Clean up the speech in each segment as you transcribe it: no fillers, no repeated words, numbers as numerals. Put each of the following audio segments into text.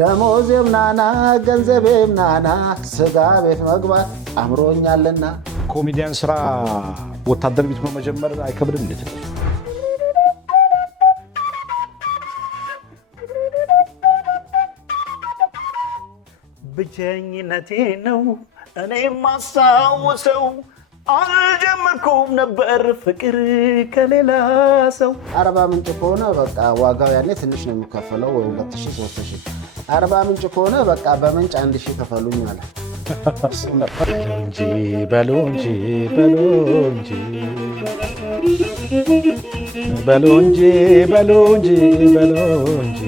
ደሞዜም ናና ገንዘቤም ናና ስጋ ቤት መግባት አምሮኛልና። ኮሜዲያን ስራ ወታደር ቤት ነው መጀመር አይከብድም እንዴ? ብቸኝነቴ ነው እኔ ማሳውሰው አልጀመርኩም ነበር ፍቅር ከሌላ ሰው። 40 ምንጭ ከሆነ በቃ ዋጋው ያኔ ትንሽ ነው የሚከፈለው 2000 3000። 40 ምንጭ ከሆነ በቃ በምንጭ 1000 ከፈሉኝ አለ። በሉ እንጂ በሉ እንጂ በሉ እንጂ በሉ እንጂ በሉ እንጂ።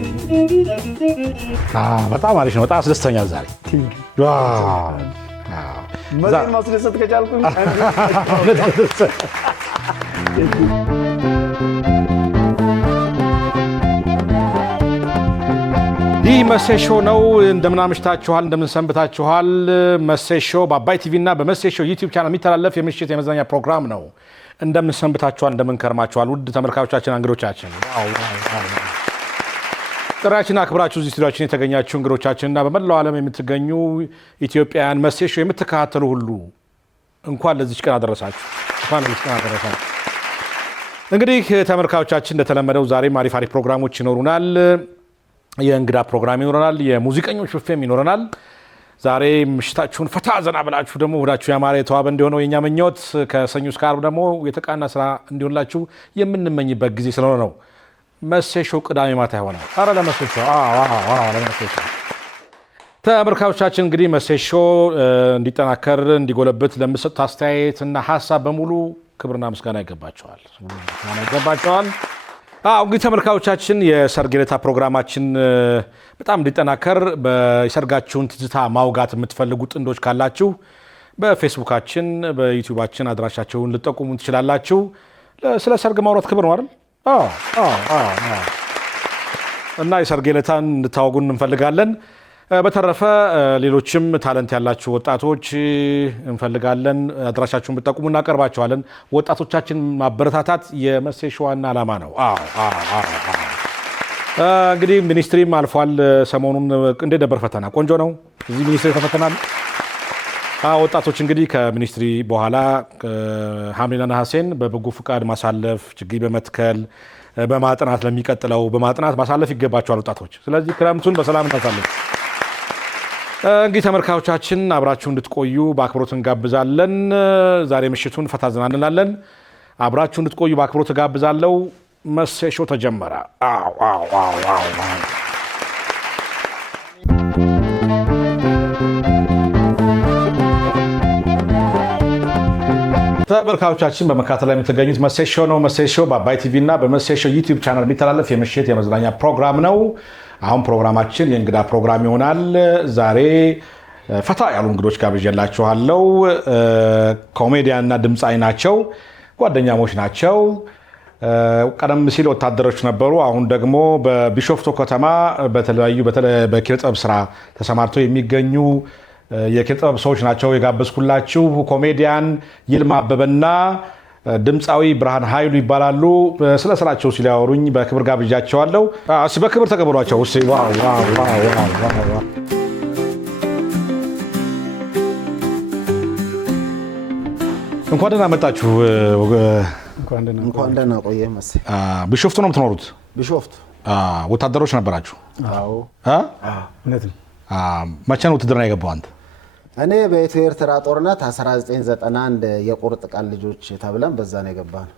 በጣም አሪፍ ነው። በጣም አስደስተኛል ዛሬ። መቼም ማስደሰት ከቻልኩኝ ይህ መሴ ሾው ነው። እንደምን አምሽታችኋል? እንደምን ሰንብታችኋል? መሴ ሾው በአባይ ቲቪ እና በመሴ ሾው ዩቲዩብ ቻናል የሚተላለፍ የምሽት የመዝናኛ ፕሮግራም ነው። እንደምን ሰንብታችኋል? እንደምን ከርማችኋል? ውድ ተመልካቾቻችን፣ እንግዶቻችን ጥሪያችንን አክብራችሁ እዚህ ስቱዲዮአችን የተገኛችሁ እንግዶቻችንና በመላው ዓለም የምትገኙ ኢትዮጵያውያን መሴ ሾው የምትከታተሉ ሁሉ እንኳን ለዚች ቀን አደረሳችሁ። እንግዲህ ተመልካቾቻችን እንደተለመደው ዛሬም አሪፍ ፕሮግራሞች ይኖሩናል። የእንግዳ ፕሮግራም ይኖረናል። የሙዚቀኞች ብፌም ይኖረናል። ዛሬ ምሽታችሁን ፈታ ዘና ብላችሁ ደግሞ ወዳችሁ ያማረ የተዋበ እንዲሆነው የኛ ምኞት፣ ከሰኞ እስከ ዓርብ ደግሞ የተቃና ስራ እንዲሆንላችሁ የምንመኝበት ጊዜ ስለሆነ ነው። መሴ ሾው ቅዳሜ ማታ ይሆናል። አረ ለመሴ ሾው ተመልካቾቻችን እንግዲህ መሴ ሾው እንዲጠናከር እንዲጎለብት ለምትሰጡት አስተያየት እና ሀሳብ በሙሉ ክብርና ምስጋና ይገባቸዋል። እንግዲህ ተመልካቾቻችን የሰርግ ዕለት ፕሮግራማችን በጣም እንዲጠናከር የሰርጋችሁን ትዝታ ማውጋት የምትፈልጉ ጥንዶች ካላችሁ በፌስቡካችን በዩቲዩባችን አድራሻቸውን ልጠቁሙ ትችላላችሁ። ስለ ሰርግ ማውራት ክብር ነው አይደል? እና የሰርግ ዕለታን እንድታወጉን እንፈልጋለን። በተረፈ ሌሎችም ታለንት ያላችሁ ወጣቶች እንፈልጋለን። አድራሻችሁን ብትጠቁሙ እናቀርባቸዋለን። ወጣቶቻችን ማበረታታት የመሴ ሾው ዋና ዓላማ ነው። እንግዲህ ሚኒስትሪም አልፏል። ሰሞኑን እንዴት ነበር ፈተና? ቆንጆ ነው። እዚህ ሚኒስትሪ ተፈተናል። ወጣቶች እንግዲህ ከሚኒስትሪ በኋላ ሐምሌና ነሐሴን በበጎ ፍቃድ ማሳለፍ፣ ችግኝ በመትከል በማጥናት ለሚቀጥለው በማጥናት ማሳለፍ ይገባቸዋል ወጣቶች። ስለዚህ ክረምቱን በሰላም ታሳልፉ። እንግዲህ ተመልካቾቻችን አብራችሁ እንድትቆዩ በአክብሮት እንጋብዛለን። ዛሬ ምሽቱን ፈታ ዘና እንላለን። አብራችሁ እንድትቆዩ በአክብሮት እጋብዛለሁ። መሴ ሾው ተጀመረ። ተመልካቾቻችን በመካተል ላይ የምትገኙት መሴ ሾው ነው። መሴ ሾው በአባይ ቲቪ እና በመሴ ሾው ዩቲዩብ ቻናል የሚተላለፍ የምሽት የመዝናኛ ፕሮግራም ነው። አሁን ፕሮግራማችን የእንግዳ ፕሮግራም ይሆናል። ዛሬ ፈታ ያሉ እንግዶች ጋብዣላችኋለሁ። ኮሜዲያንና ድምፃዊ ናቸው። ጓደኛሞች ናቸው። ቀደም ሲል ወታደሮች ነበሩ። አሁን ደግሞ በቢሾፍቱ ከተማ በተለያዩ በኪነጥበብ ስራ ተሰማርተው የሚገኙ የኪነጥበብ ሰዎች ናቸው የጋበዝኩላችሁ። ኮሜዲያን ይልማ አበበና ድምፃዊ ብርሃን ኃይሉ ይባላሉ። ስለ ስራቸው ሲያወሩኝ በክብር ጋብዣቸዋለሁ። በክብር ተቀበሏቸው። እንኳን ደህና መጣችሁ። እንኳን ደህና ቆየ መሴ። ቢሾፍቱ ነው የምትኖሩት? ቢሾፍቱ። ወታደሮች ነበራችሁ? አዎ። እውነት ነው። መቼ ነው ውትድርና የገባው አንተ? እኔ በኢትዮ ኤርትራ ጦርነት 1991 የቁርጥ ቀን ልጆች ተብለን በዛ ነው የገባነው።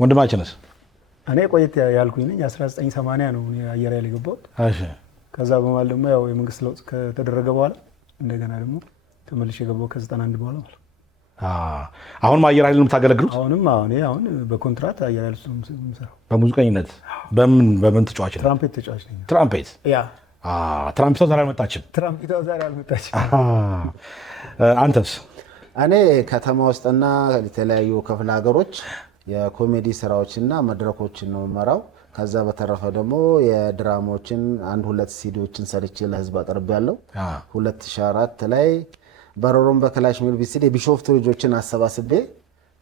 ወንድማችንስ? እኔ ቆየት ያልኩኝ ነኝ። 1980 ነው አየር ኃይል የገባሁት። ከዛ በኋላ ደግሞ ያው የመንግስት ለውጥ ከተደረገ በኋላ እንደገና ደግሞ ተመልሼ የገባሁት ከ91 በኋላ ማለት። አሁንም አየር ኃይል ነው የምታገለግሉት? አሁን በኮንትራት አየር ኃይል ነው የምሰራው። በሙዚቀኝነት በምን ተጫዋች ነው? ትራምፔት ተጫዋች ነኝ። ትራምፔት? ያ ትራምፔቷ ዛሬ አልመጣችም። አንተስ? እኔ ከተማ ውስጥና የተለያዩ ክፍለ ሀገሮች የኮሜዲ ስራዎችና መድረኮችን ነው የምመራው። ከዛ በተረፈ ደግሞ የድራማዎችን 1-2 ሲዲዎችን ሰርቼ ለህዝብ አቅርቤያለሁ። 2004 ላይ በሮሮም በክላሽ ሚል ቢሲዲ የቢሾፍቱ ልጆችን አሰባስቤ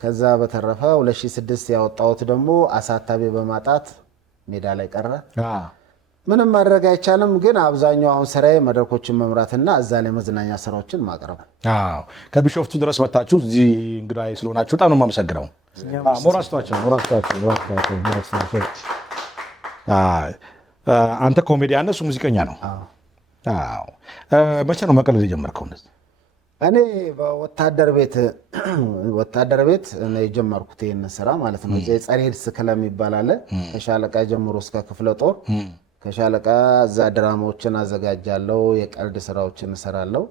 ከዛ በተረፈ 2006 ያወጣሁት ደግሞ አሳታቢ በማጣት ሜዳ ላይ ቀረ። ምንም ማድረግ አይቻልም። ግን አብዛኛው አሁን ስራዬ መድረኮችን መምራትና እዛ ላይ መዝናኛ ስራዎችን ማቅረብ። ከቢሾፍቱ ድረስ መታችሁ እዚህ እንግዳዬ ስለሆናችሁ በጣም ነው የማመሰግነው። ሞራስቷቸው አንተ ኮሜዲያን ነህ፣ እሱ ሙዚቀኛ ነው። መቼ ነው መቀለድ የጀመርከው? እንደዚህ እኔ በወታደር ቤት ነው የጀመርኩት ይህን ስራ ማለት ነው። ጸረ ኤድስ ክለብ የሚባል አለ። ከሻለቃ ጀምሮ እስከ ክፍለ ጦር ከሻለቃ እዛ ድራማዎችን አዘጋጃለሁ፣ የቀልድ ስራዎችን እሰራለሁ።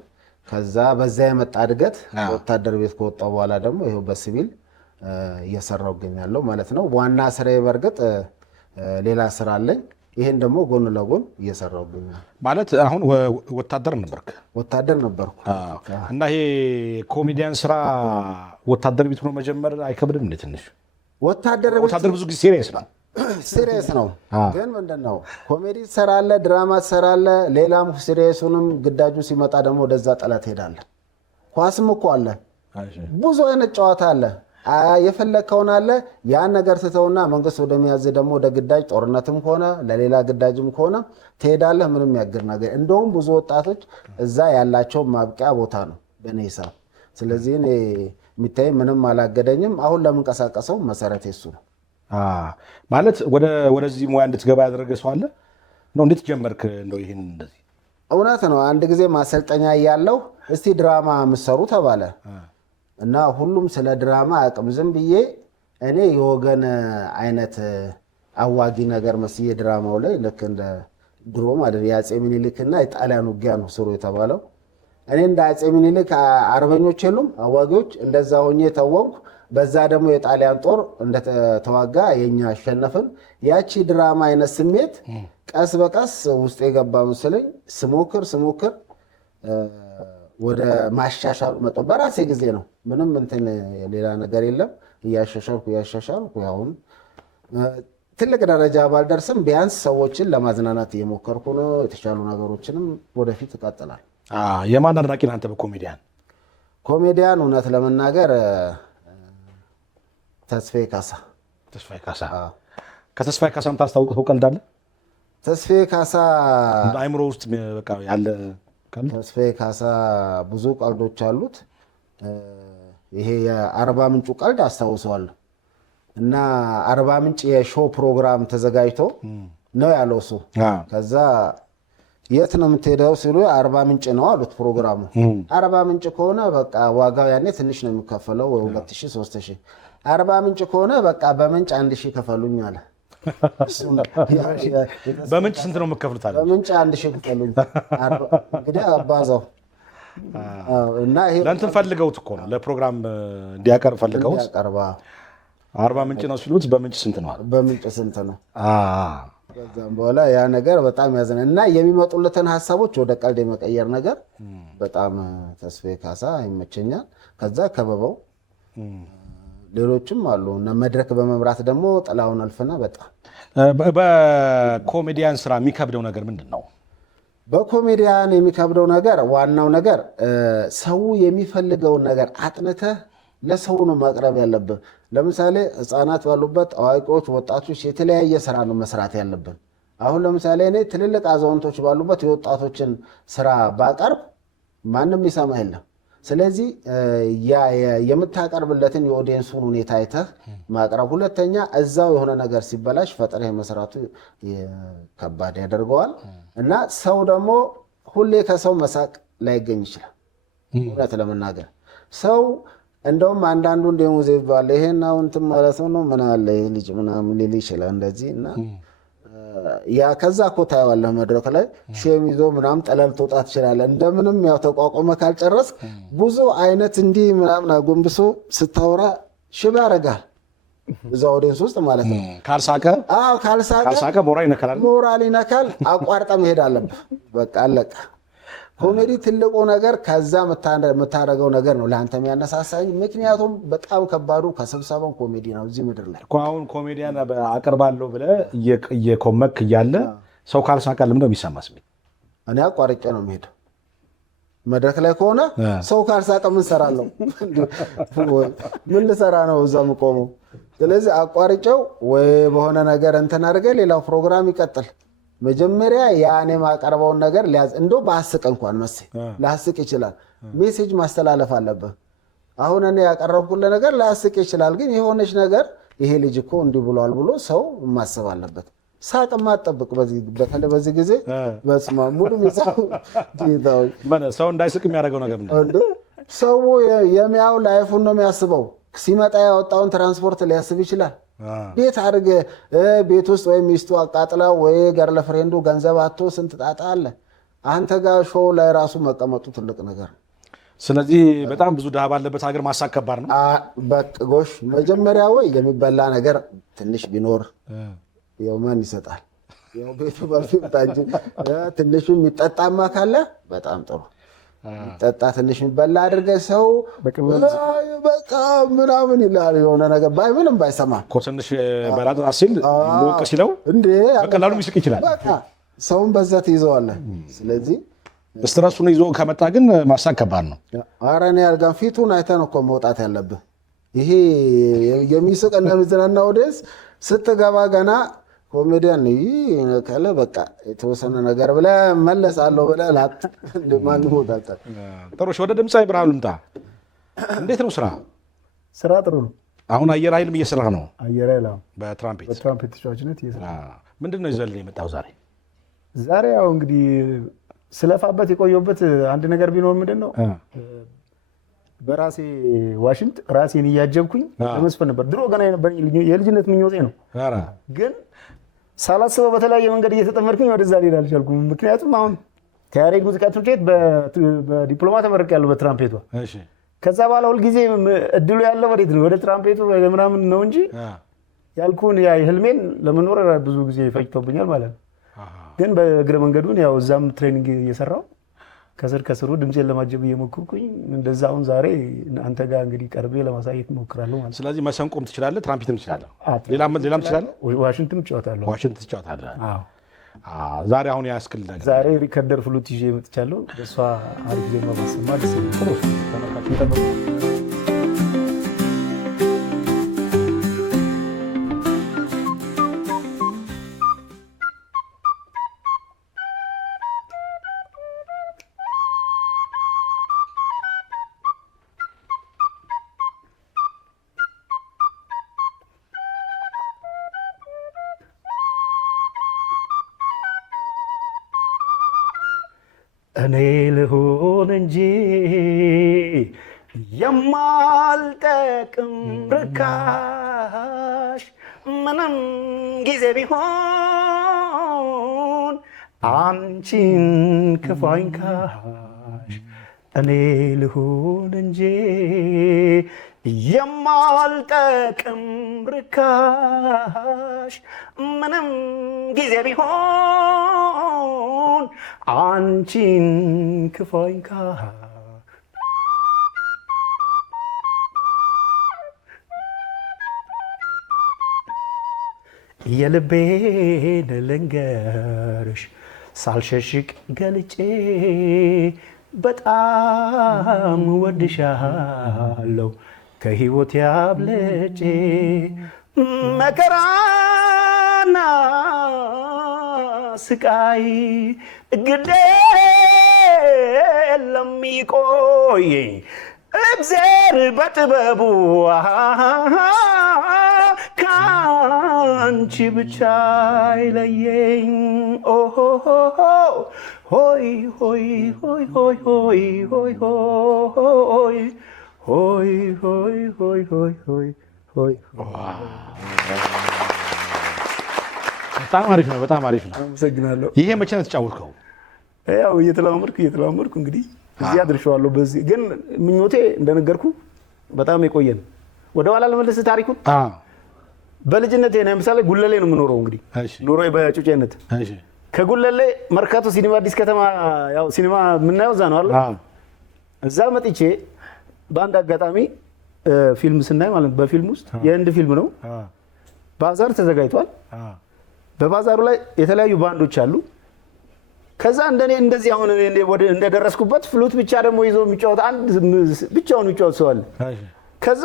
ከዛ በዛ የመጣ እድገት ወታደር ቤት ከወጣሁ በኋላ ደግሞ ይኸው በሲቪል እየሰራሁ እገኛለሁ ማለት ነው። ዋና ስራዬ በእርግጥ ሌላ ስራ አለኝ። ይሄን ደግሞ ጎን ለጎን እየሰራሁ እገኛለሁ። ማለት አሁን ወታደር ነበርክ? ወታደር ነበርኩ። እና ይሄ ኮሜዲያን ስራ ወታደር ቤት ሆኖ መጀመር አይከብድም እንዴ? ትንሽ ወታደር ብዙ ጊዜ ሲሪየስ ነው። ሲሪየስ ነው። ግን ምንድነው ኮሜዲ ትሰራለህ፣ ድራማ ትሰራለህ፣ ሌላም ሲሪየሱንም ግዳጁ ሲመጣ ደግሞ ወደዛ ጠላት ሄዳለህ። ኳስም እኮ አለ፣ ብዙ አይነት ጨዋታ አለ። የፈለግከውን አለ። ያን ነገር ትተውና መንግስት ወደሚያዝ ደግሞ ወደ ግዳጅ ጦርነትም ከሆነ ለሌላ ግዳጅም ከሆነ ትሄዳለህ። ምንም ያግር ነገር እንደውም ብዙ ወጣቶች እዛ ያላቸው ማብቂያ ቦታ ነው በእኔ ሂሳብ። ስለዚህ እኔ የሚታይ ምንም አላገደኝም። አሁን ለምንቀሳቀሰው መሰረት የሱ ነው። ማለት ወደዚህ ሙያ እንድትገባ ያደረገ ሰው አለ ነው? እንዴት ጀመርክ? እንደው ይሄን እንደዚህ እውነት ነው። አንድ ጊዜ ማሰልጠኛ እያለሁ እስቲ ድራማ የምትሰሩ ተባለ እና ሁሉም ስለ ድራማ አቅም ዝም ብዬ እኔ የወገን አይነት አዋጊ ነገር መስዬ ድራማው ላይ ልክ እንደ ድሮ ማለት የአፄ ሚኒሊክና የጣሊያን ውጊያ ነው ስሩ የተባለው። እኔ እንደ አፄ ሚኒሊክ አርበኞች የሉም አዋጊዎች፣ እንደዛ ሆኜ ተወንኩ። በዛ ደግሞ የጣሊያን ጦር እንደተዋጋ የኛ አሸነፍን። ያቺ ድራማ አይነት ስሜት ቀስ በቀስ ውስጥ የገባ መስለኝ ስሞክር ወደ ማሻሻሉ መጣሁ። በራሴ ጊዜ ነው፣ ምንም እንትን ሌላ ነገር የለም። እያሻሻልኩ አሁን ትልቅ ደረጃ ባልደርስም ቢያንስ ሰዎችን ለማዝናናት እየሞከርኩ ነው። የተሻሉ ነገሮችንም ወደፊት እቀጥላለሁ። የማን አድናቂ ነህ አንተ በኮሜዲያን? ኮሜዲያን እውነት ለመናገር ተስፋዬ ካሳ። ከተስፋዬ ካሳ የምታስታውቀው ቀልድ አለ? ተስፋዬ ካሳ አይምሮ ውስጥ በቃ ያለ ተስፋዬ ካሳ ብዙ ቀልዶች አሉት። ይሄ የአርባ ምንጩ ቀልድ አስታውሰዋለሁ። እና አርባ ምንጭ የሾው ፕሮግራም ተዘጋጅቶ ነው ያለው እሱ። ከዛ የት ነው የምትሄደው ሲሉ አርባ ምንጭ ነው አሉት ፕሮግራሙ። አርባ ምንጭ ከሆነ በቃ ዋጋው ያኔ ትንሽ ነው የሚከፈለው 2000 3000። አርባ ምንጭ ከሆነ በቃ በምንጭ 1000 ከፈሉኝ አለ። በምንጭ ስንት ነው የምትከፍሉት አለ? በምንጭ 1000 ከፈሉኝ። እንግዲህ አባዛው እና ይሄ ለእንትን ፈልገውት እኮ ነው ለፕሮግራም እንዲያቀርብ ፈልገውት አርባ ምንጭ ነው ሲሉት በምንጭ ስንት ነው? በምንጭ ስንት ነው? ከዛም በኋላ ያ ነገር በጣም ያዘነ እና የሚመጡለትን ሀሳቦች ወደ ቀልድ የመቀየር ነገር በጣም ተስፋዬ ካሳ ይመቸኛል። ከዛ ከበበው ሌሎችም አሉ እና መድረክ በመምራት ደግሞ ጥላውን አልፈና በጣም በኮሜዲያን ስራ የሚከብደው ነገር ምንድን ነው? በኮሜዲያን የሚከብደው ነገር ዋናው ነገር ሰው የሚፈልገውን ነገር አጥንተህ ለሰው ነው ማቅረብ ያለብን። ለምሳሌ ህፃናት ባሉበት አዋቂዎች፣ ወጣቶች የተለያየ ስራ ነው መስራት ያለብን። አሁን ለምሳሌ እኔ ትልልቅ አዛውንቶች ባሉበት የወጣቶችን ስራ ባቀርብ ማንም ይሰማ የለም። ስለዚህ የምታቀርብለትን የኦዲየንሱን ሁኔታ አይተህ ማቅረብ። ሁለተኛ እዛው የሆነ ነገር ሲበላሽ ፈጥረህ መስራቱ ከባድ ያደርገዋል እና ሰው ደግሞ ሁሌ ከሰው መሳቅ ላይገኝ ይችላል። እውነት ለመናገር ሰው እንደውም አንዳንዱ እንደውም ዜ ባለ ይሄን አሁን እንትን ማለት ነው ምን አለ ይሄ ልጅ ምናምን ሊል ይችላል እንደዚህ እና ያ ከዛ እኮ ታየዋለህ መድረክ ላይ ሼም ይዞ ምናምን ጠለል ትወጣ ትችላለህ። እንደምንም ያው ተቋቁመ ካልጨረስክ ብዙ አይነት እንዲህ ምናምን አጎንብሶ ስታወራ ሽባ ያደርጋል እዛ ኦዲየንስ ውስጥ ማለት ነው። ካልሳቀ ሞራል ይነካል። አቋርጠ መሄድ አለብህ። በቃ አለቀ። ኮሜዲ ትልቁ ነገር ከዛ የምታደርገው ነገር ነው ለአንተ የሚያነሳሳኝ። ምክንያቱም በጣም ከባዱ ከስብሰባው ኮሜዲ ነው እዚህ ምድር ላይ። አሁን ኮሜዲያን አቀርባለሁ ብለህ እየኮመክ እያለ ሰው ካልሳቀ ለምንድነው የሚሰማህ ስሜት? እኔ አቋርጬ ነው የምሄደው። መድረክ ላይ ከሆነ ሰው ካልሳቀ ምን ሰራለሁ? ምን ልሰራ ነው እዛ የምቆመው? ስለዚህ አቋርጬው ወይ በሆነ ነገር እንትን አድርገህ ሌላው ፕሮግራም ይቀጥል መጀመሪያ ያኔ ማቀርበውን ነገር እንደው በአስቅ እንኳን መሰለኝ ላስቅ ይችላል። ሜሴጅ ማስተላለፍ አለበት። አሁን እኔ ያቀረብኩልህ ነገር ላስቅ ይችላል፣ ግን የሆነች ነገር ይሄ ልጅ እኮ እንዲህ ብሏል ብሎ ሰው ማሰብ አለበት። ሳቅ ማጠብቅ በተለይ በዚህ ጊዜ በስማ ሙሉ ሰው እንዳይስቅ የሚያደርገው ነገር ነው። ሰው የሚያው ላይፉን ነው የሚያስበው። ሲመጣ ያወጣውን ትራንስፖርት ሊያስብ ይችላል። ቤት አድርገ ቤት ውስጥ ወይ ሚስቱ አቃጥላ ወይ ገርለ ፍሬንዱ ገንዘብ አቶ ስንት ጣጣ አለ። አንተ ጋር ሾው ላይ ራሱ መቀመጡ ትልቅ ነገር ነው። ስለዚህ በጣም ብዙ ድሃ ባለበት ሀገር ማሳቅ ከባድ ነው። በቅጎሽ መጀመሪያ ወይ የሚበላ ነገር ትንሽ ቢኖር ያው ማን ይሰጣል? ያው ቤቱ በልፍታ እንጂ ትንሹ የሚጠጣማ ካለ በጣም ጥሩ ጠጣ። ትንሽ የሚበላ አድርገህ ሰው በቃ ምናምን ይላል የሆነ ነገር ምንም ባይሰማ እኮ ትንሽ በላጥ ሲል ሞቅ ሲለው በቀላሉ ሊስቅ ይችላል። በቃ ሰውን በዛ ትይዘዋለህ። ስለዚህ ስትረሱን ይዞ ከመጣ ግን ማሳቅ ከባድ ነው። ኧረ እኔ ያልጋን ፊቱን አይተህ ነው እኮ መውጣት ያለብህ። ይሄ የሚስቅ እንደሚዝናና ወደስ ስትገባ ገና ኮሜዲያን ከለ በቃ የተወሰነ ነገር ብለህ መለሳለሁ ብለህ ላጥ ማን ሞታታ። ጥሩ። ወደ ድምፃዊ ብርሃኑ ልምጣ። እንዴት ነው ስራ? ስራ ጥሩ ነው። አሁን አየር ኃይልም እየሰራህ ነው? አየር ኃይል በትራምፔት ተጫዋችነት እየሰራህ። ምንድን ነው ይዘልህ የመጣው ዛሬ? ዛሬ ያው እንግዲህ ስለፋበት የቆየሁበት አንድ ነገር ቢኖር ምንድን ነው በራሴ ዋሽንት ራሴን እያጀብኩኝ ለመስፈን ነበር። ድሮ ገና የልጅነት ምኞቴ ነው። ግን ሳላስበው በተለያየ መንገድ እየተጠመድኩኝ ወደዛ ሊሄድ አልቻልኩም። ምክንያቱም አሁን ከያሬድ ሙዚቃ ትምህርት ቤት በዲፕሎማ ተመርቄያለሁ በትራምፔቷ። ከዛ በኋላ ሁልጊዜ እድሉ ያለው ወዴት ነው? ወደ ትራምፔቱ ምናምን ነው እንጂ ያልኩህን ህልሜን ለመኖር ብዙ ጊዜ ፈጅቶብኛል ማለት ነው። ግን በእግረ መንገዱን ያው እዛም ትሬኒንግ እየሰራው ከስሩ ድምፄን ለማጀብ እየሞክርኩኝ እንደዛ አሁን ዛሬ አንተ ጋር እንግዲህ ቀርቤ ለማሳየት እሞክራለሁ ማለት። ስለዚህ መሰንቆም ትችላለህ፣ ትራምፔትም ትችላለህ፣ ሌላም ትችላለህ፣ ዋሽንትም እጫወታለሁ። ዋሽንት ትጫወታለህ? ዛሬ አሁን ያስክል ነገር ዛሬ ሪከርደር ፍሉት ይዤ መጥቻለሁ። በእሷ አሪፍ ዜማ ማሰማ ደስ ይላል። ተመልካቹ ይጠብቁ። እኔ ልሆን እንጂ የማልጠቅም ርካሽ ምንም ጊዜ ቢሆን አንቺን ክፉ አይንካሽ። እኔ ልሆን እንጂ የማልጠቅም ርካሽ ምንም ጊዜ ቢሆን አንቺን ክፉ አይንካሽ። የልቤን ልንገርሽ ሳልሸሽቅ ገልጬ በጣም ወድሻለሁ ከህይወት ያብለጬ መከራና ስቃይ ግዴ ለሚቆየኝ እግዚአብሔር በጥበቡ ከአንቺ ብቻ አይለየኝ። ሆይ ሆይ ሆይ ሆይ ሆይ ሆይ ሆይ ሆይ ሆይ ሆይ ሆይ ሆይ። በጣም አሪፍ ነው። በጣም አሪፍ ነው። አመሰግናለሁ። ይሄ መቼ ነው የተጫወትከው? ያው እየተለማመድኩ እንግዲህ እዚህ አድርሼዋለሁ። በዚህ ግን ምኞቴ እንደነገርኩ በጣም የቆየን ወደኋላ ለመለስ ታሪኩን በልጅነቴ ነው። ለምሳሌ ጉለሌ ነው የምኖረው። እንግዲህ ኑሮዬ በጩጬነት ከጉለሌ መርካቶ ሲኒማ አዲስ ከተማ ያው ሲኒማ የምናየው እዛ ነው አይደል? እዛ መጥቼ በአንድ አጋጣሚ ፊልም ስናይ ማለት በፊልም ውስጥ የህንድ ፊልም ነው። ባዛር ተዘጋጅቷል። በባዛሩ ላይ የተለያዩ ባንዶች አሉ። ከዛ እንደዚህ አሁን እንደደረስኩበት ፍሉት ብቻ ደግሞ ይዞ የሚጫወት አንድ ብቻውን የሚጫወት ሰው አለ። ከዛ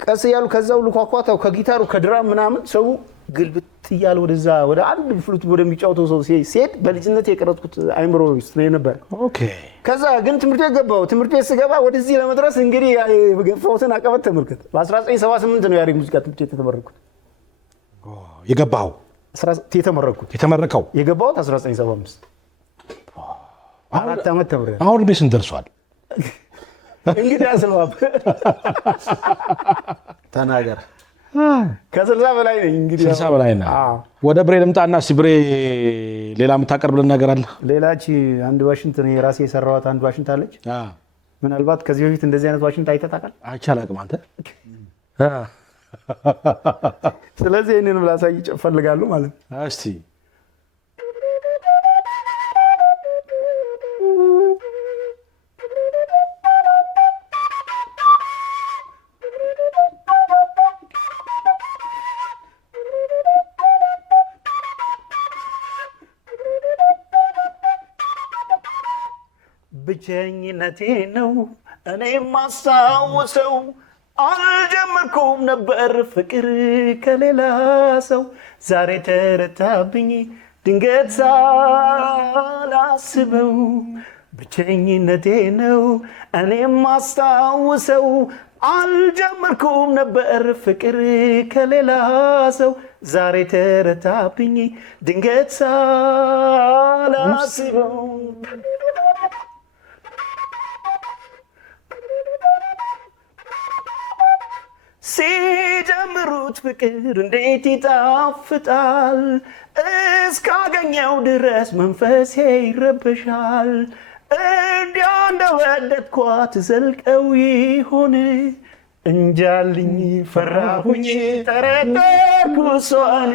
ቀስ እያሉ ከዛ ሁሉ ኳኳታው ከጊታሩ ከድራም ምናምን ሰው ግልብጥ እያለ ወደዛ ወደ አንድ ፍሉት ወደሚጫወተው ሰው ሲሄድ በልጅነት የቀረጥኩት አይምሮ ውስጥ ነው ነበር። ኦኬ። ከዛ ግን ትምህርት ቤት ገባሁ። ትምህርት ቤት ስገባ ወደዚህ ለመድረስ እንግዲህ የገፋሁትን አቀበት ተመልከት። በ1978 ነው የያሬድ ሙዚቃ ትምህርት ቤት የተመረኩት። የገባኸው? የተመረከው የገባሁት 1975 4 ዓመት ተምሬ። አሁን እድሜ ስንት ደርሷል? እንግዲህ አስባብ ተናገር። ከ60 በላይ ነኝ። እንግዲህ 60 በላይ ነህ። ወደ ብሬ ልምጣና እስኪ ብሬ ሌላ የምታቀርብልን ነገር አለ? ሌላች አንድ ዋሽንት ነው የራሴ የሰራኋት አንድ ዋሽንት አለች። ምናልባት ከዚህ በፊት እንደዚህ አይነት ዋሽንት አይተህ ታውቃለህ? አይቼ አላውቅም። አንተ? ስለዚህ ይህንን ላሳይ እፈልጋለሁ ማለት ነው። እስቲ ብቸኝነቴ ነው እኔ ማስታውሰው አልጀመርኩም ነበር ፍቅር ከሌላ ሰው ዛሬ ተረታብኝ ድንገት ሳላስበው ብቸኝነቴ ነው እኔ ማስታውሰው አልጀመርኩም ነበር ፍቅር ከሌላ ሰው ዛሬ ተረታብኝ ድንገት ሳላስበው ሲጀምሩት ፍቅር እንዴት ይጣፍጣል እስካገኘው ድረስ መንፈሴ ይረበሻል እንዲያ እንደወደድኳት ዘልቀው ይሆን እንጃልኝ ፈራሁኝ ጠረጠርኩ እሷን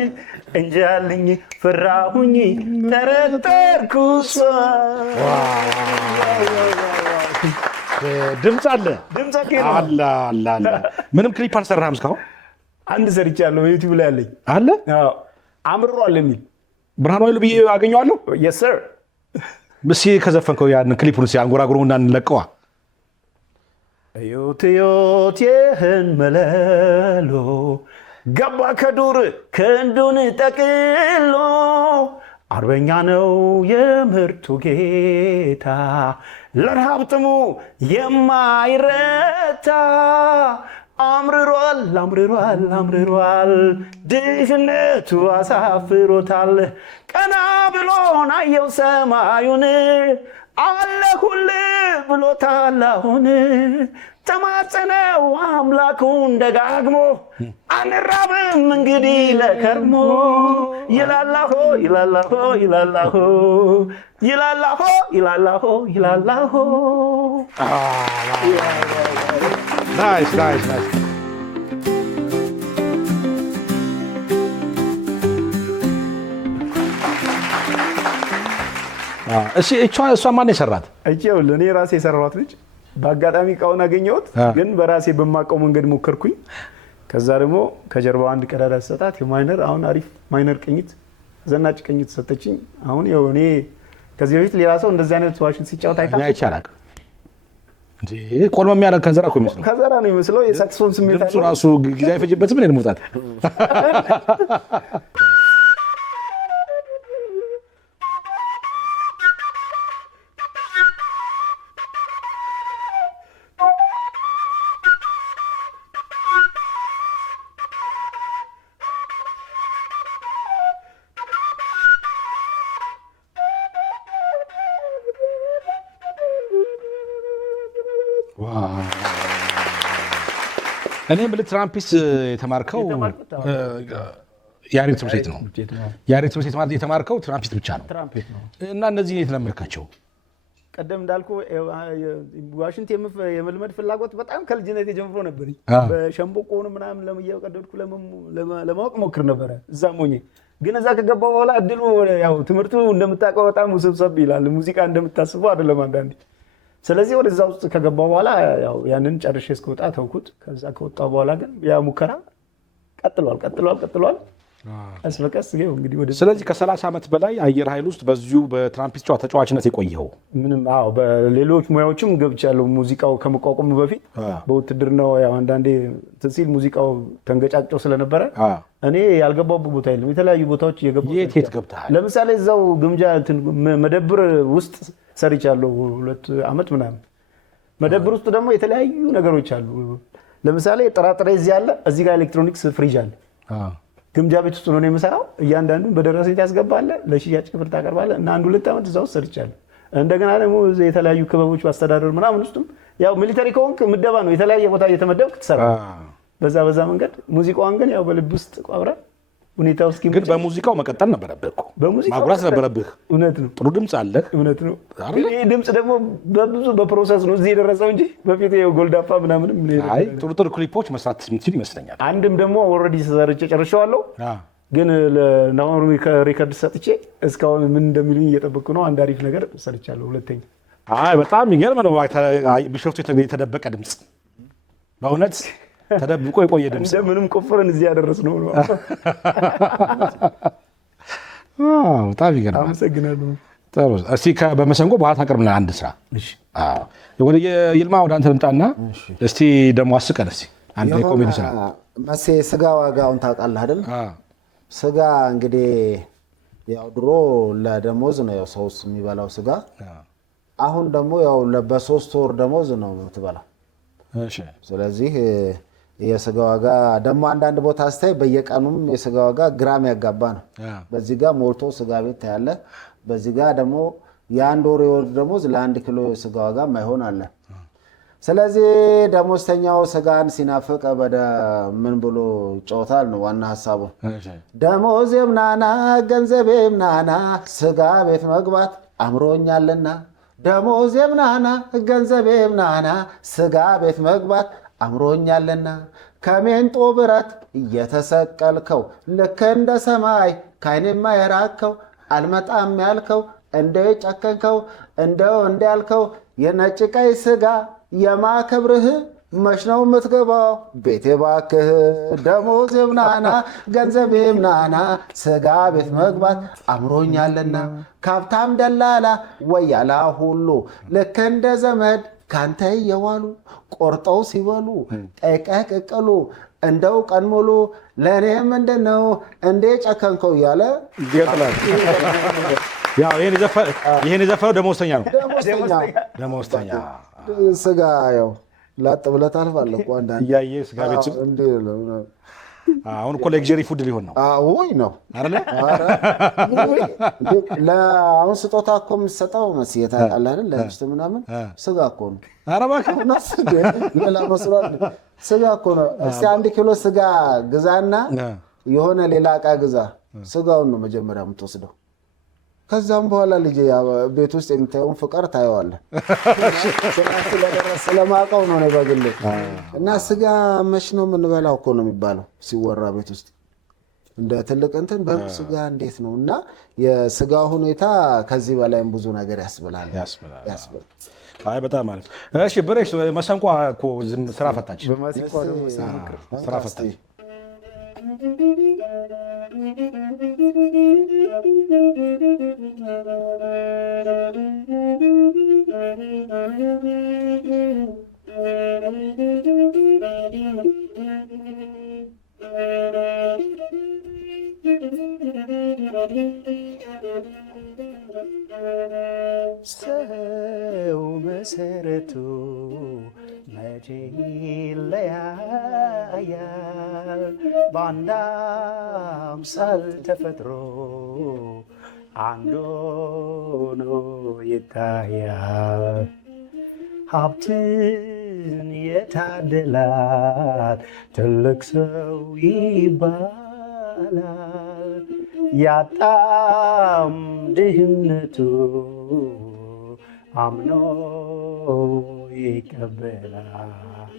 እንጃልኝ ፈራሁኝ ጠረጠርኩ እሷን ድምፅ አለ አለ አለ። ምንም ክሊፕ አልሰራህም እስካሁን? አንድ ሰርቻለሁ ዩቲዩብ ላይ አለኝ። አለ አምርሯል የሚል ብርሃኑ ኃይሉ ብዬ አገኘዋለሁ። የስ ሰር። እስኪ ከዘፈንከው ያን ክሊፑን አንጎራጉሮና እንለቀዋ። እዮት እዮት ይህን መለሎ ገባ ከዱር ክንዱን ጠቅሎ አርበኛ ነው የምርቱ ጌታ ለረሃብ ጥሙ የማይረታ አምርሯል አምርሯል አምርሯል ድህነቱ አሳፍሮታል ቀና ብሎን አየው ሰማዩን አለሁልህ ብሎታል አሁን ተማጸነው አምላኩን ደጋግሞ አንራብም እንግዲህ ለከርሞ ይላላሆ ይላላሆ ይላላሆ ይላላሆ ይላላሆ ይላላሆ። ናይስ ናይስ ናይስ። እሷ ማን የሰራት? ይኸውልህ እኔ ራሴ የሰራኋት ልጅ በአጋጣሚ እቃውን አገኘሁት፣ ግን በራሴ በማውቀው መንገድ ሞከርኩኝ። ከዛ ደግሞ ከጀርባው አንድ ቀዳዳ ሰጣት የማይነር አሁን አሪፍ ማይነር ቅኝት ዘናጭ ቅኝት ሰጠችኝ። አሁን ይኸው እኔ ከዚህ በፊት ሌላ ሰው እንደዚህ አይነት ዋሽንት ሲጫወት አይቻላል እንዴ? ቆልሞ የሚያደርግ ከዘራ እኮ የሚመስለው ከዘራ ነው የሚመስለው። የሳክስፎን ስሜት ድምፁ ራሱ ጊዜ አይፈጅበትም እኔ ልሙጣት። እኔ ብልህ ትራምፒስ የተማርከው ያሬድ ትምህርት ቤት ነው። ያሬድ ትምህርት ቤት ማለት የተማርከው ትራምፒስት ብቻ ነው እና እነዚህ ነው የተለመድካቸው? ቀደም እንዳልኩ ዋሽንት የመልመድ ፍላጎት በጣም ከልጅነት ጀምሮ ነበር። በሸምበቆውን ምናምን ለመየቀደድኩ ለማወቅ ሞክር ነበረ እዛም ሆኜ። ግን እዛ ከገባሁ በኋላ እድሉ ያው ትምህርቱ እንደምታውቀው በጣም ውስብስብ ይላል። ሙዚቃ እንደምታስበው አይደለም አንዳንዴ። ስለዚህ ወደዛ ውስጥ ከገባሁ በኋላ ያው ያንን ጨርሼ እስከወጣ ተውኩት። ከዛ ከወጣሁ በኋላ ግን ያ ሙከራ ቀጥሏል። ቀስ በቀስ ይኸው እንግዲህ ወደ ስለዚህ ከ30 ዓመት በላይ አየር ኃይል ውስጥ በዚሁ በትራምፒስት ተጫዋችነት የቆየው ምንም በሌሎች ሙያዎችም ገብቻለሁ። ሙዚቃው ከመቋቋሙ በፊት በውትድርናው ያው አንዳንዴ ሲል ሙዚቃው ተንገጫጭቶ ስለነበረ እኔ ያልገባሁበት ቦታ የለም። የተለያዩ ቦታዎች እየገባሁ የት ገብተሃል? ለምሳሌ እዛው ግምጃ መደብር ውስጥ ሰርቻለሁ 2 ዓመት ምናምን። መደብር ውስጥ ደግሞ የተለያዩ ነገሮች አሉ። ለምሳሌ ጥራጥሬ እዚህ አለ፣ እዚህ ጋር ኤሌክትሮኒክስ ፍሪጅ አለ። ግምጃ ቤት ውስጥ ነው የምሰራው። እያንዳንዱን በደረሰኝ ታስገባለህ፣ ለሽያጭ ክፍል ታቀርባለህ እና 1-2 ዓመት እዛ ውስጥ ሰርቻለሁ። እንደገና ደግሞ የተለያዩ ክበቦች ማስተዳደር ምናምን ውስጥም ያው ሚሊተሪ ከሆንክ ምደባ ነው፣ የተለያየ ቦታ እየተመደብክ ትሰራለህ። በዛ መንገድ ሙዚቃዋን ግን ያው በልብ ውስጥ አብረን ሁኔታው እስኪ ግን በሙዚቃው መቀጠል ነበረብህ እኮ ማጉራት ነበረብህ። እውነት ነው። ጥሩ ድምጽ አለህ። እውነት ነው። ይሄ ድምጽ ደግሞ በብዙ በፕሮሰስ ነው እዚህ የደረሰው እንጂ በፊት ይኸው ጎልዳፋ ምናምንም አይ ጥሩ ክሊፖች መስራት የምትችል ይመስለኛል። አንድም ደግሞ ኦልሬዲ ሰርቼ ጨርሼዋለሁ። ግን ለናሆም ሪከርድ ሰጥቼ እስካሁን ምን እንደሚሉኝ እየጠበቅኩ ነው። አንድ አሪፍ ነገር ሰርቻለሁ። ሁለተኛ በጣም የሚገርም ነው። ቢሾፍቱ የተደበቀ ድምጽ በእውነት ተደብቆ የቆየ ድምጽ እንደምንም ቆፍረን እዚህ ያደረስነው ነው። በጣም ይገርማል። አመሰግናለሁ። ጥሩ። እስቲ በመሰንቆ በኋላ ታቀርብልናል አንድ ስራ። ወደ ይልማ ወደ አንተ ልምጣና እስቲ ደግሞ አስቀን እስቲ አንድ የኮሜዲ ስራ መሴ ስጋ ዋጋውን ታውቃለህ አይደል? ስጋ እንግዲህ ያው ድሮ ለደሞዝ ነው ያው ሰውስ የሚበላው ስጋ። አሁን ደግሞ ያው በ3 ወር ደሞዝ ነው የምትበላው። ስለዚህ የስጋ ዋጋ ደግሞ አንዳንድ ቦታ አስተያይ በየቀኑም የስጋ ዋጋ ግራም ያጋባ ነው። በዚህ ጋር ሞልቶ ስጋ ቤት ያለ፣ በዚህ ጋር ደግሞ የ1 ወር የወር ደሞዝ ለ1 ኪሎ የስጋ ዋጋ ማይሆን አለ። ስለዚህ ደሞዝተኛው ስጋን ሲናፍቅ ምን ብሎ ይጫወታል ነው ዋና ሐሳቡ። ደሞዜም ናና ገንዘቤም ናና ስጋ ቤት መግባት አምሮኛልና፣ ደሞዜም ናና ገንዘቤም ናና ስጋ ቤት መግባት አምሮኛልና፣ ከሜንጦ ብረት እየተሰቀልከው ልክ እንደ ሰማይ ካይኔማ የራከው አልመጣም ያልከው እንደ ጨከንከው እንደው እንዳልከው የነጭ ቀይ ስጋ የማከብርህ መች ነው የምትገባው ቤቴ ባክህ። ደሞዜም ናና ገንዘቤም ናና ስጋ ቤት መግባት አምሮኛልና፣ ካብታም ደላላ ወያላ ሁሉ ልክ እንደ ዘመድ ካንተ እየዋሉ ቆርጠው ሲበሉ ጠይቀህ ቅቅሉ እንደው ቀን ሙሉ ለእኔ ምንድነው እንዴ ጨከንከው እያለ ይገጥላል። ያው ይሄን የዘፈነው ደሞዝተኛ ነው። ደሞዝተኛ ስጋ ያው ላጥ ብለህ ታልፋለህ እኮ አንዳንዴ እያየህ ስጋ ቤት አሁን እኮ ሌክዠሪ ፉድ ሊሆን ነው። ወይ ነው አይደለ? አሁን ስጦታ እኮ የምትሰጠው መስዬ ታውቃለህ አይደል? ለሚስት ምናምን ስጋ እኮ ነው። ኧረ እባክህ ሌላ መስሏል። ስጋ እኮ ነው። እስኪ 1 ኪሎ ስጋ ግዛና የሆነ ሌላ ዕቃ ግዛ። ስጋውን ነው መጀመሪያ የምትወስደው። ከዛም በኋላ ልጅ ቤት ውስጥ የምታየውን ፍቅር ታየዋለህ። ስለማውቀው ነው በግሌ። እና ስጋ መች ነው የምንበላው እኮ ነው የሚባለው ሲወራ ቤት ውስጥ እንደ ትልቅ እንትን በስጋ እንዴት ነው? እና የስጋ ሁኔታ ከዚህ በላይም ብዙ ነገር ያስብላል። አይ በጣም ማለት እሺ። ብሬሽ መሰንቋ እኮ ስራ ፈታች። ስራ ፈታች። ሰው መሰረቱ መቼ ይለያያል፣ በአንድ አምሳል ተፈጥሮ አንድ ሆኖ ይታያል። ሀብትን የታደላት ትልቅ ሰው ይባላል፣ ያጣም ድህነቱ አምኖ ይቀበላል።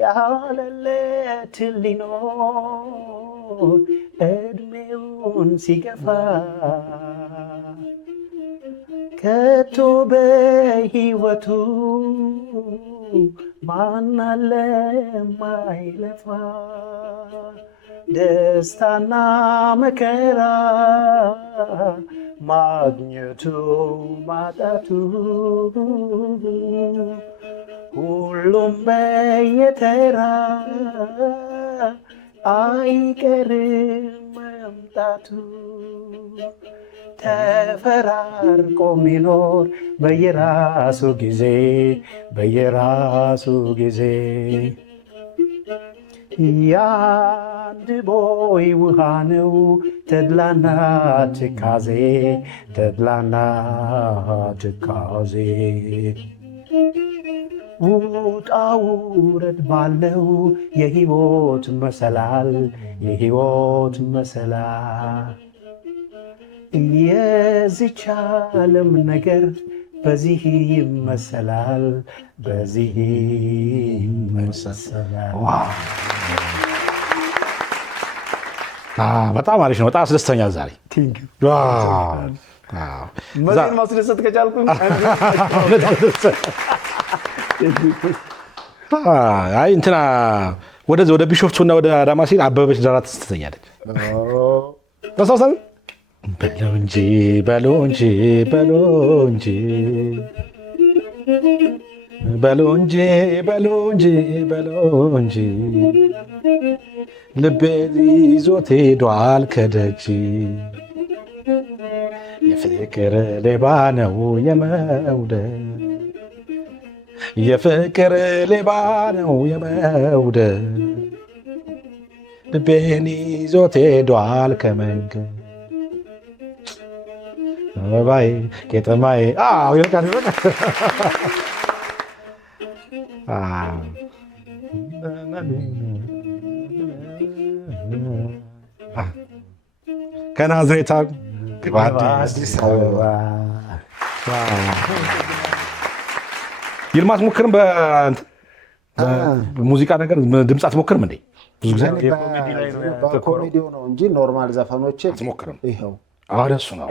ያለለት ሊኖር እድሜውን ሲገፋ ከቶ በሕይወቱ ማናለ ማይለፋ ደስታና መከራ ማግኘቱ ማጣቱ ሁሉም በየተራ አይቀርም መምጣቱ ተፈራርቆ ሚኖር በየራሱ ጊዜ በየራሱ ጊዜ ያንድ ቦይ ውሃ ነው ተድላና ትካዜ ተድላና ትካዜ ውጣ ውረድ ባለው የሕይወት መሰላል የሕይወት መሰላል የዚች ዓለም ነገር በዚህ ይመሰላል በዚህ ይመሰላል። በጣም አሪፍ ነው። በጣም አስደስተኛል ዛሬ መዜን ማስደሰት ከቻልኩኝ አይ እንትና ወደዚህ ወደ ቢሾፍቱና ወደ አዳማ ሲል አበበች ደራ ትስተኛለች። ተሳሳቢ በለው እንጂ በለው እንጂ በለው እንጂ በለው እንጂ በለው እንጂ በለው እንጂ ልቤ ይዞት ሄዷል ከደጅ የፍቅር ሌባ ነው የመውደድ የፍቅር ሌባ ነው የመውደድ ልቤን ይዞት ሄዷል ከመንገድ አበባዬ ቄጠማዬ ይበቃል ይበቃል። ከናዝሬት አዲስ አበባ ይልማ አትሞክርም? በሙዚቃ ነገር ድምፅ አትሞክርም እንዴ? ብዙ ጊዜ በኮሜዲው ነው እንጂ ኖርማል ዘፈኖች አትሞክርም። ይኸው እሱ ነው።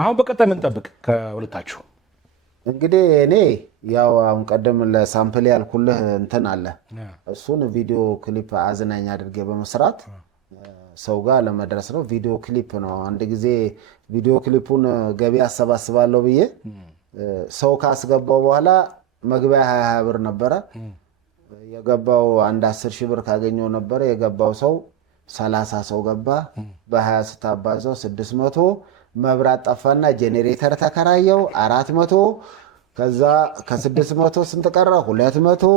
አሁን በቀጣይ የምንጠብቅ ከሁለታችሁ እንግዲህ እኔ ያው አሁን ቀደም ለሳምፕል ያልኩልህ እንትን አለ እሱን ቪዲዮ ክሊፕ አዝናኝ አድርጌ በመስራት ሰው ጋር ለመድረስ ነው። ቪዲዮ ክሊፕ ነው። አንድ ጊዜ ቪዲዮ ክሊፑን ገቢ አሰባስባለሁ ብዬ ሰው ካስገባው በኋላ መግቢያ 20 ብር ነበረ የገባው። አንድ 10 ሺህ ብር ካገኘው ነበረ የገባው ሰው 30 ሰው ገባ። በ20 ስታባዘው 600 መብራት ጠፋና ጄኔሬተር ተከራየው 400 ከዛ ከ600 ስንት ቀረ? 200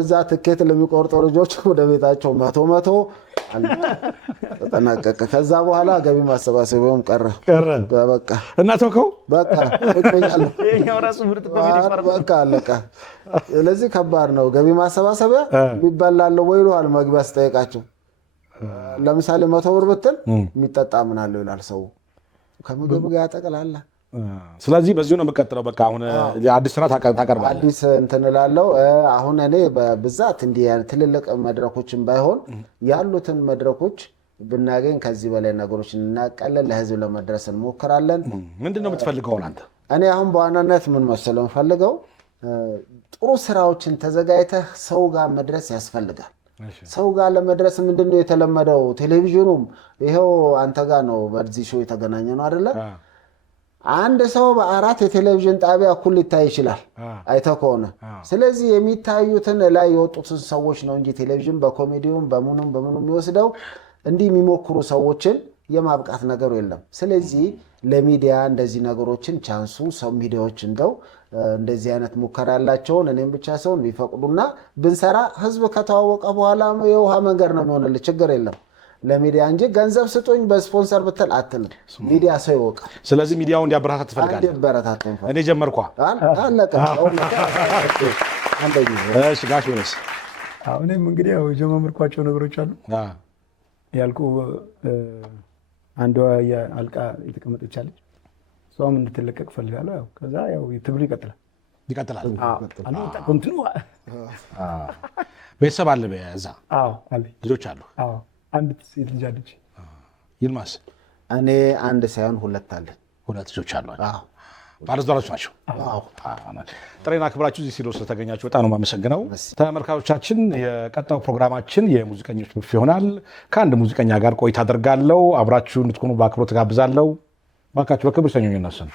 እዛ ትኬት ለሚቆርጡ ልጆች ወደ ቤታቸው 100 ተጠናቀቀ። ከዛ በኋላ ገቢ ማሰባሰቢያውም ቀረ በቃ እና ተውከው በቃ በቃ አለቀ። ስለዚህ ከባድ ነው ገቢ ማሰባሰቢያ። የሚበላለው ወይ ይሉሃል መግቢያ ስጠይቃቸው። ለምሳሌ 100 ብር ብትል የሚጠጣ ምን አለው ይላል ሰው ከምግብ ጋር ጠቅላላ። ስለዚህ በዚሁ ነው የምቀጥለው። በቃ አሁን አዲስ ስራ ታቀርባለህ? አዲስ እንትን እላለሁ። አሁን እኔ በብዛት እንዲህ ትልልቅ መድረኮችን ባይሆን ያሉትን መድረኮች ብናገኝ ከዚህ በላይ ነገሮች እናቀለን ለህዝብ ለመድረስ እንሞክራለን። ምንድን ነው የምትፈልገው አንተ? እኔ አሁን በዋናነት ምን መሰለው የምፈልገው ጥሩ ስራዎችን ተዘጋጅተህ ሰው ጋር መድረስ ያስፈልጋል። ሰው ጋር ለመድረስ ምንድነው የተለመደው? ቴሌቪዥኑም ይሄው አንተ ጋር ነው በዚህ ሾው የተገናኘ ነው አይደለ? አንድ ሰው በ4 የቴሌቪዥን ጣቢያ እኩል ሊታይ ይችላል አይተህ ከሆነ። ስለዚህ የሚታዩትን ላይ የወጡትን ሰዎች ነው እንጂ ቴሌቪዥን በኮሜዲውም በምኑም የሚወስደው እንዲህ የሚሞክሩ ሰዎችን የማብቃት ነገሩ የለም። ስለዚህ ለሚዲያ እንደዚህ ነገሮችን ቻንሱ ሰው ሚዲያዎች እንደዚህ አይነት ሙከራ ያላቸውን እኔም ብቻ ሰውን ቢፈቅዱና ብንሰራ ህዝብ ከተዋወቀ በኋላ የውሃ መንገድ ነው የሚሆንልህ። ችግር የለም ለሚዲያ እንጂ ገንዘብ ስጡኝ በስፖንሰር ብትል አትልም። ሚዲያ ሰው ይወቃል። ስለዚህ ሚዲያው እንዲያበረታታ ትፈልጋለህ? እኔ ጀመርኳ አለቀ። እሺ ጋሽ ወለስ አሁንም እንግዲህ ያው የጀመርኳቸው ነገሮች አሉ ያልኩ አንዷ አልቃ የተቀመጠቻለች እሷም እንድትለቀቅ ፈልጋለሁ። ያው ከዛ ያው ትግሉ ይቀጥላል። እንትኑ ቤተሰብ አለ በዛ? አዎ አለ። ልጆች አሉ? አዎ አንድ ሴት ልጅ አለች። ይልማስ? እኔ አንድ ሳይሆን 2 አለኝ። 2 ልጆች አሏቸው። ባለትዳሮች ናቸው። ጥሬና ክብራችሁ እዚህ ስቱዲዮ ስለተገኛችሁ በጣም ነው የማመሰግነው። ተመልካቾቻችን የቀጣዩ ፕሮግራማችን የሙዚቀኞች ቡፌ ይሆናል። ከአንድ ሙዚቀኛ ጋር ቆይታ አደርጋለሁ። አብራችሁ እንድትሆኑ በአክብሮት ጋብዛለሁ። እባካችሁ በክብር ሰኞኝ እናሰን